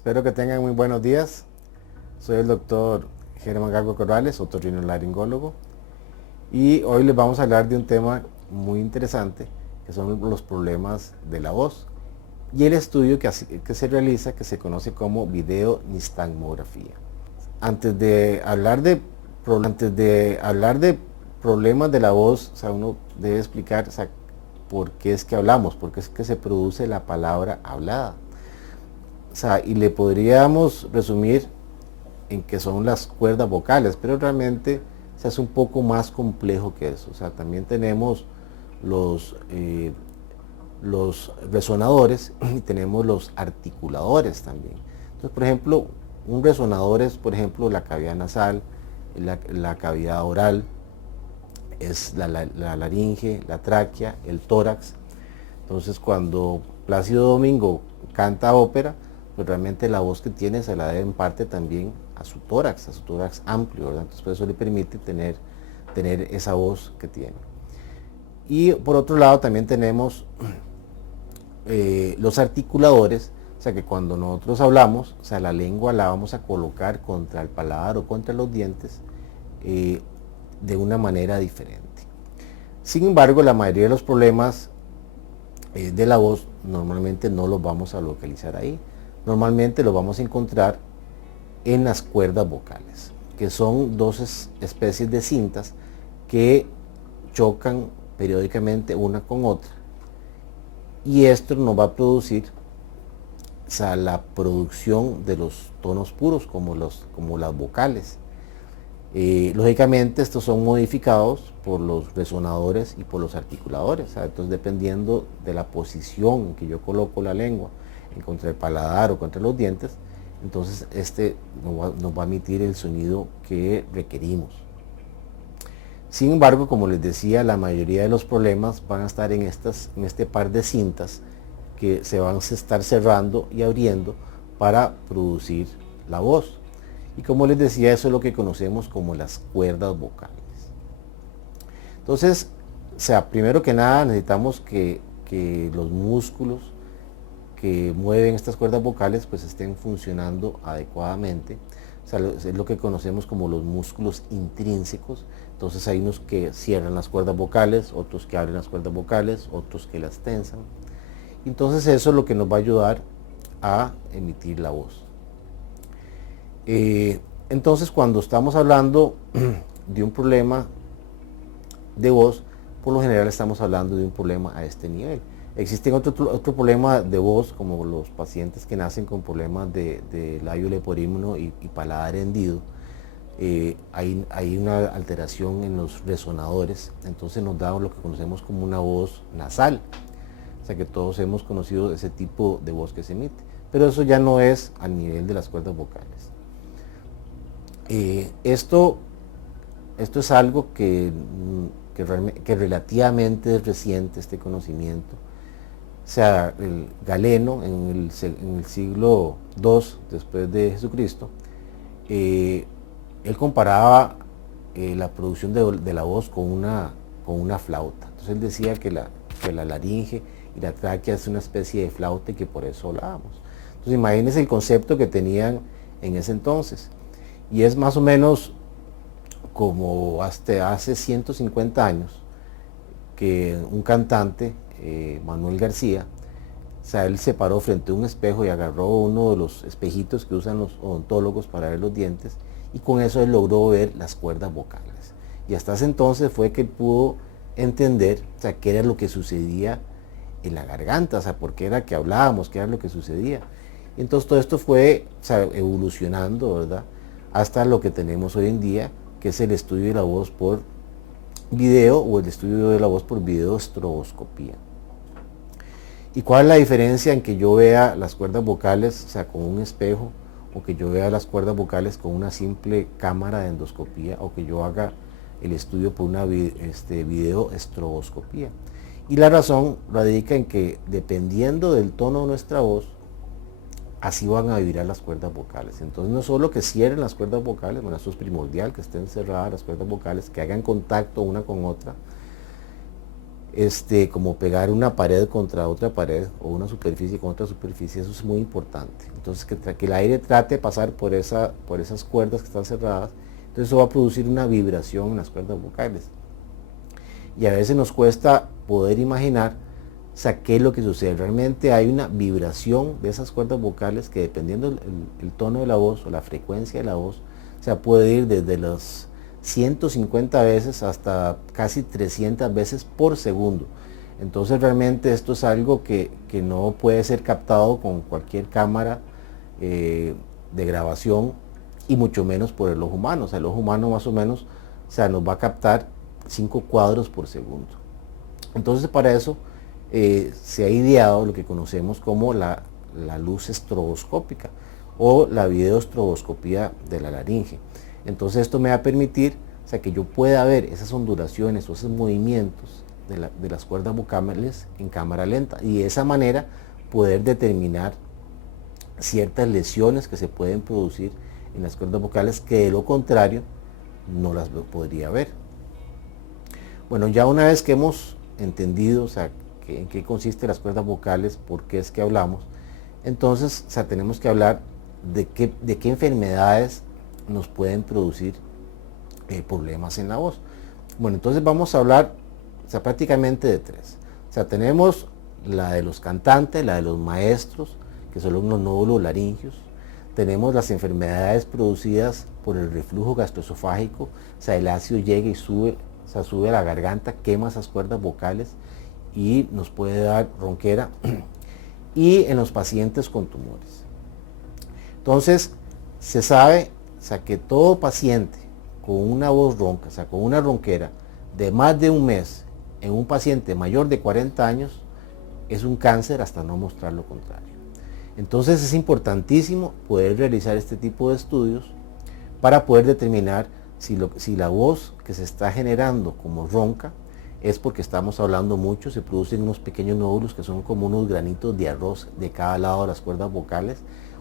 Espero que tengan muy buenos días. Soy el doctor Germán Gago Corrales, otorrinolaringólogo, y hoy les vamos a hablar de un tema muy interesante, que son los problemas de la voz y el estudio que se realiza, que se conoce como videonistagmografía. Antes de hablar de problemas de la voz, uno debe explicar, por qué es que hablamos, por qué es que se produce la palabra hablada. Y le podríamos resumir en que son las cuerdas vocales, pero realmente se hace un poco más complejo que eso. También tenemos los resonadores y tenemos los articuladores también. Entonces, por ejemplo, un resonador es, por ejemplo, la cavidad nasal, la cavidad oral, es la laringe, la tráquea, el tórax. Entonces, cuando Plácido Domingo canta ópera, pues realmente la voz que tiene se la debe en parte también a su tórax amplio, ¿verdad? Entonces, por eso le permite tener esa voz que tiene. Y por otro lado también tenemos los articuladores, que cuando nosotros hablamos, la lengua la vamos a colocar contra el paladar o contra los dientes de una manera diferente. Sin embargo, la mayoría de los problemas de la voz normalmente no los vamos a localizar ahí. Normalmente los vamos a encontrar en las cuerdas vocales, que son dos especies de cintas que chocan periódicamente una con otra, y esto nos va a producir la producción de los tonos puros como las vocales. Lógicamente estos son modificados por los resonadores y por los articuladores, entonces dependiendo de la posición en que yo coloco la lengua en contra el paladar o contra los dientes, entonces nos va a emitir el sonido que requerimos. Sin embargo, como les decía, la mayoría de los problemas van a estar en este par de cintas que se van a estar cerrando y abriendo para producir la voz. Y como les decía, eso es lo que conocemos como las cuerdas vocales. Entonces, primero que nada necesitamos que los músculos que mueven estas cuerdas vocales pues estén funcionando adecuadamente. Es lo que conocemos como los músculos intrínsecos. Entonces hay unos que cierran las cuerdas vocales, otros que abren las cuerdas vocales, otros que las tensan. Entonces eso es lo que nos va a ayudar a emitir la voz. Entonces cuando estamos hablando de un problema de voz, por lo general estamos hablando de un problema a este nivel. Existen otro problema de voz, como los pacientes que nacen con problemas de labio leporímono y paladar hendido. Hay una alteración en los resonadores, entonces nos da lo que conocemos como una voz nasal. Que todos hemos conocido ese tipo de voz que se emite, pero eso ya no es a nivel de las cuerdas vocales. Esto es algo que relativamente es reciente, este conocimiento. El Galeno en el siglo II después de Jesucristo, él comparaba la producción de la voz con una flauta. Entonces él decía que la laringe y la tráquea es una especie de flauta y que por eso hablábamos. Entonces imagínense el concepto que tenían en ese entonces. Y es más o menos como hasta hace 150 años que un cantante, Manuel García, él se paró frente a un espejo y agarró uno de los espejitos que usan los odontólogos para ver los dientes, y con eso él logró ver las cuerdas vocales. Y hasta ese entonces fue que él pudo entender qué era lo que sucedía en la garganta, por qué era que hablábamos, qué era lo que sucedía. Y entonces todo esto fue evolucionando, ¿verdad?, hasta lo que tenemos hoy en día, que es el estudio de la voz por video o el estudio de la voz por videoestroboscopía. ¿Y cuál es la diferencia en que yo vea las cuerdas vocales con un espejo, o que yo vea las cuerdas vocales con una simple cámara de endoscopía, o que yo haga el estudio por una videoestroboscopía? Y la razón radica en que dependiendo del tono de nuestra voz, así van a vibrar las cuerdas vocales. Entonces no solo que cierren las cuerdas vocales, bueno, eso es primordial, que estén cerradas las cuerdas vocales, que hagan contacto una con otra, como pegar una pared contra otra pared o una superficie contra superficie. Eso es muy importante. Entonces que el aire trate de pasar por esas cuerdas que están cerradas. Entonces eso va a producir una vibración en las cuerdas vocales. Y a veces nos cuesta poder imaginar, o sea, qué es lo que sucede. Realmente hay una vibración de esas cuerdas vocales que, dependiendo el tono de la voz o la frecuencia de la voz, o sea, puede ir desde los 150 veces hasta casi 300 veces por segundo. Entonces realmente esto es algo que no puede ser captado con cualquier cámara de grabación, y mucho menos por el ojo humano. O sea, el ojo humano más o menos, o sea, nos va a captar 5 cuadros por segundo. Entonces para eso se ha ideado lo que conocemos como la luz estroboscópica o la videoestroboscopía de la laringe. Entonces esto me va a permitir, o sea, que yo pueda ver esas ondulaciones o esos movimientos de las cuerdas vocales en cámara lenta, y de esa manera poder determinar ciertas lesiones que se pueden producir en las cuerdas vocales, que de lo contrario no las podría ver. Bueno, ya una vez que hemos entendido, o sea, en qué consisten las cuerdas vocales, por qué es que hablamos, entonces, o sea, tenemos que hablar de qué enfermedades nos pueden producir problemas en la voz. Bueno, entonces vamos a hablar, o sea, prácticamente de 3. O sea, tenemos la de los cantantes, la de los maestros, que son los nódulos laringios. Tenemos las enfermedades producidas por el reflujo gastroesofágico, o sea, el ácido llega y sube, o sea, sube a la garganta, quema esas cuerdas vocales y nos puede dar ronquera. Y en los pacientes con tumores. Entonces, se sabe, o sea, que todo paciente con una voz ronca, o sea, con una ronquera de más de un mes en un paciente mayor de 40 años, es un cáncer hasta no mostrar lo contrario. Entonces es importantísimo poder realizar este tipo de estudios para poder determinar si la voz que se está generando como ronca es porque estamos hablando mucho, se producen unos pequeños nódulos que son como unos granitos de arroz de cada lado de las cuerdas vocales,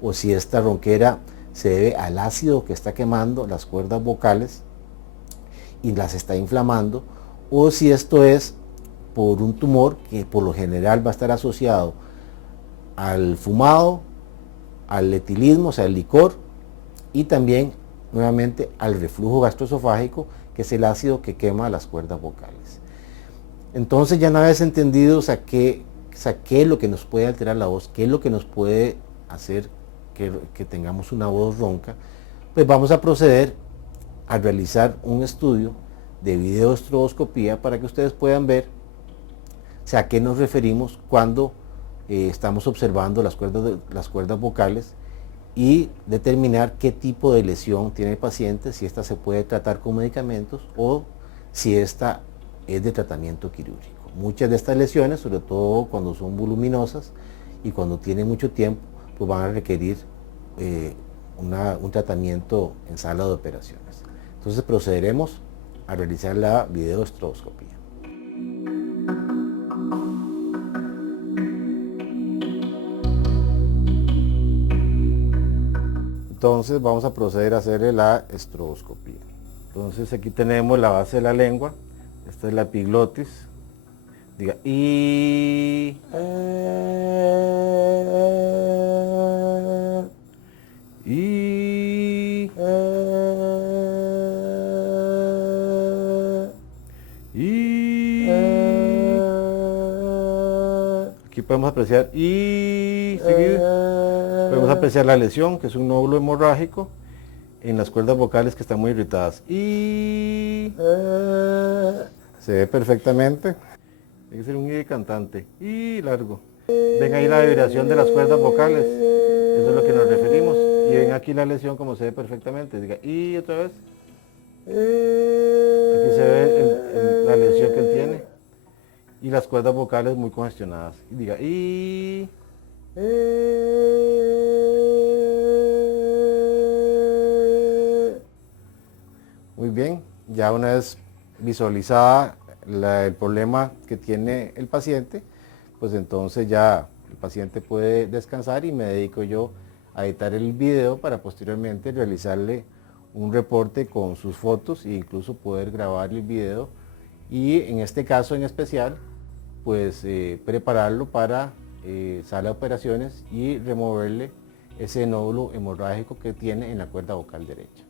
o si esta ronquera se debe al ácido que está quemando las cuerdas vocales y las está inflamando, o si esto es por un tumor que por lo general va a estar asociado al fumado, al etilismo, o sea, el licor, y también nuevamente al reflujo gastroesofágico, que es el ácido que quema las cuerdas vocales. Entonces, ya una vez entendido, o sea, qué es lo que nos puede alterar la voz, qué es lo que nos puede hacer que tengamos una voz ronca, pues vamos a proceder a realizar un estudio de videoestroboscopía para que ustedes puedan ver, o sea, a qué nos referimos cuando estamos observando las cuerdas vocales, y determinar qué tipo de lesión tiene el paciente, si esta se puede tratar con medicamentos o si esta es de tratamiento quirúrgico. Muchas de estas lesiones, sobre todo cuando son voluminosas y cuando tienen mucho tiempo, pues van a requerir un tratamiento en sala de operaciones. Entonces procederemos a realizar la videoestroboscopía. Entonces vamos a proceder a hacerle la estroboscopía. Entonces aquí tenemos la base de la lengua, esta es la epiglotis. Diga y aquí podemos apreciar y seguido podemos apreciar la lesión, que es un nódulo hemorrágico en las cuerdas vocales que están muy irritadas. Y se ve perfectamente. Tiene que ser un I cantante. Y largo. Ven ahí la vibración de las cuerdas vocales. Eso es a lo que nos referimos. Y ven aquí la lesión como se ve perfectamente. Diga, y otra vez. Aquí se ve la lesión que él tiene. Y las cuerdas vocales muy congestionadas. Y diga, y muy bien, ya una vez visualizada el problema que tiene el paciente, pues entonces ya el paciente puede descansar y me dedico yo a editar el video para posteriormente realizarle un reporte con sus fotos e incluso poder grabar el video, y en este caso en especial pues prepararlo para sala de operaciones y removerle ese nódulo hemorrágico que tiene en la cuerda vocal derecha.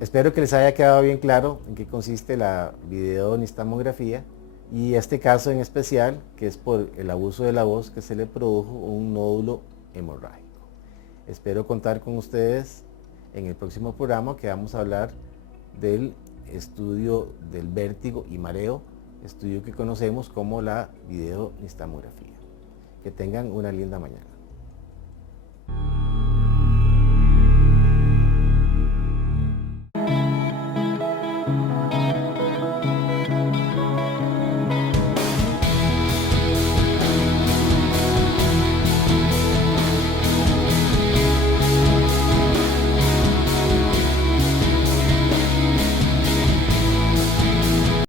Espero que les haya quedado bien claro en qué consiste la videonistamografía y este caso en especial, que es por el abuso de la voz que se le produjo un nódulo hemorrágico. Espero contar con ustedes en el próximo programa, que vamos a hablar del estudio del vértigo y mareo, estudio que conocemos como la videonistamografía. Que tengan una linda mañana.